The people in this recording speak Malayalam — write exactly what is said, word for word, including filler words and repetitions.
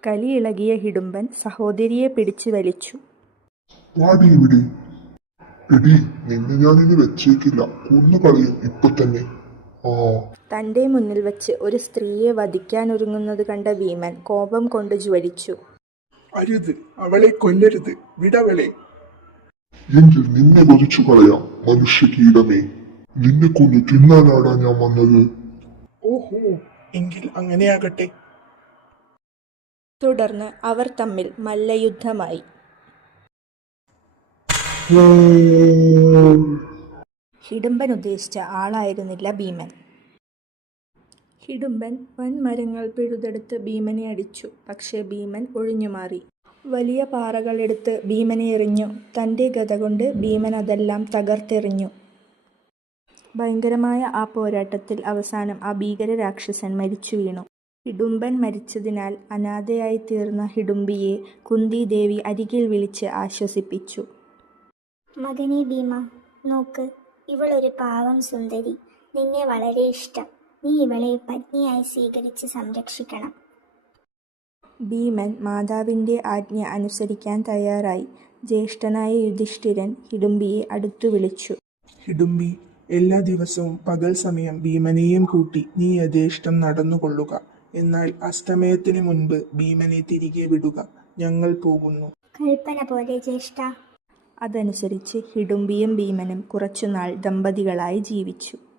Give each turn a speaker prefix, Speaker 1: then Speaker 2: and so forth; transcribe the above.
Speaker 1: കലിയിളകിയ ഹിഡുംബൻ സഹോദരിയെ പിടിച്ചു വലിച്ചു.
Speaker 2: വാടി ഇവിടെ. എടി, നിന്നെ ഞാനിനി വെച്ചേക്കില്ല, കൊന്നു കളയും ഇപ്പൊ തന്നെ. ആ
Speaker 1: തന്റെ മുന്നിൽ വച്ച് ഒരു സ്ത്രീയെ വധിക്കാനൊരുങ്ങുന്നത് കണ്ട ഭീമൻ കോപം കൊണ്ട് ജ്വലിച്ചു.
Speaker 3: അരുത്, അവളെ കൊല്ലരുത്, വിടവളെ.
Speaker 2: എങ്കിൽ നിന്നെ വധിച്ചു കളയാം മനുഷ്യ കീടമേ. നിന്നെ കൊന്നു തിന്നാനാടാ ഞാൻ വന്നത്.
Speaker 3: ഓഹോ, എങ്കിൽ അങ്ങനെയാകട്ടെ.
Speaker 1: തുടർന്ന് അവർ തമ്മിൽ മല്ലയുദ്ധമായി. ഹിഡുംബൻ ഉദ്ദേശിച്ച ആളായിരുന്നില്ല ഭീമൻ. ഹിഡുംബൻ വൻമരങ്ങൾ പിഴുതെടുത്ത് ഭീമനെ അടിച്ചു. പക്ഷേ ഭീമൻ ഒഴിഞ്ഞുമാറി. വലിയ പാറകൾ എടുത്ത് ഭീമനെ എറിഞ്ഞു. തൻ്റെ ഗദ കൊണ്ട് ഭീമൻ അതെല്ലാം തകർത്തെറിഞ്ഞു. ഭയങ്കരമായ ആ പോരാട്ടത്തിൽ അവസാനം ആ ഭീകര രാക്ഷസൻ മരിച്ചു വീണു. ഹിഡുംബൻ മരിച്ചതിനാൽ അനാഥയായി തീർന്ന ഹിഡുംബിയെ കുന്തിദേവി അരികിൽ വിളിച്ച് ആശ്വസിപ്പിച്ചു.
Speaker 4: മകനെ ഭീമ, നോക്ക്, ഇവളൊരു പാവം സുന്ദരി. നിന്നെ വളരെ ഇഷ്ടം. നീ ഇവളെ പത്നിയായി സ്വീകരിച്ച് സംരക്ഷിക്കണം.
Speaker 1: ഭീമൻ മാതാവിൻ്റെ ആജ്ഞ അനുസരിക്കാൻ തയ്യാറായി. ജ്യേഷ്ഠനായ യുധിഷ്ഠിരൻ ഹിഡുംബിയെ അടുത്തു വിളിച്ചു.
Speaker 3: ഹിഡുംബി, എല്ലാ ദിവസവും പകൽ സമയം ഭീമനെയും കൂട്ടി നീ യഥേഷ്ടം നടന്നുകൊള്ളുക. എന്നാൽ അസ്തമയത്തിന് മുൻപ് ഭീമനെ തിരികെ വിടുക. ഞങ്ങൾ പോകുന്നു.
Speaker 4: കൽപ്പന പോലെ ജ്യേഷ്ഠ.
Speaker 1: അതനുസരിച്ച് ഹിഡുംബിയും ഭീമനും കുറച്ചുനാൾ ദമ്പതികളായി ജീവിച്ചു.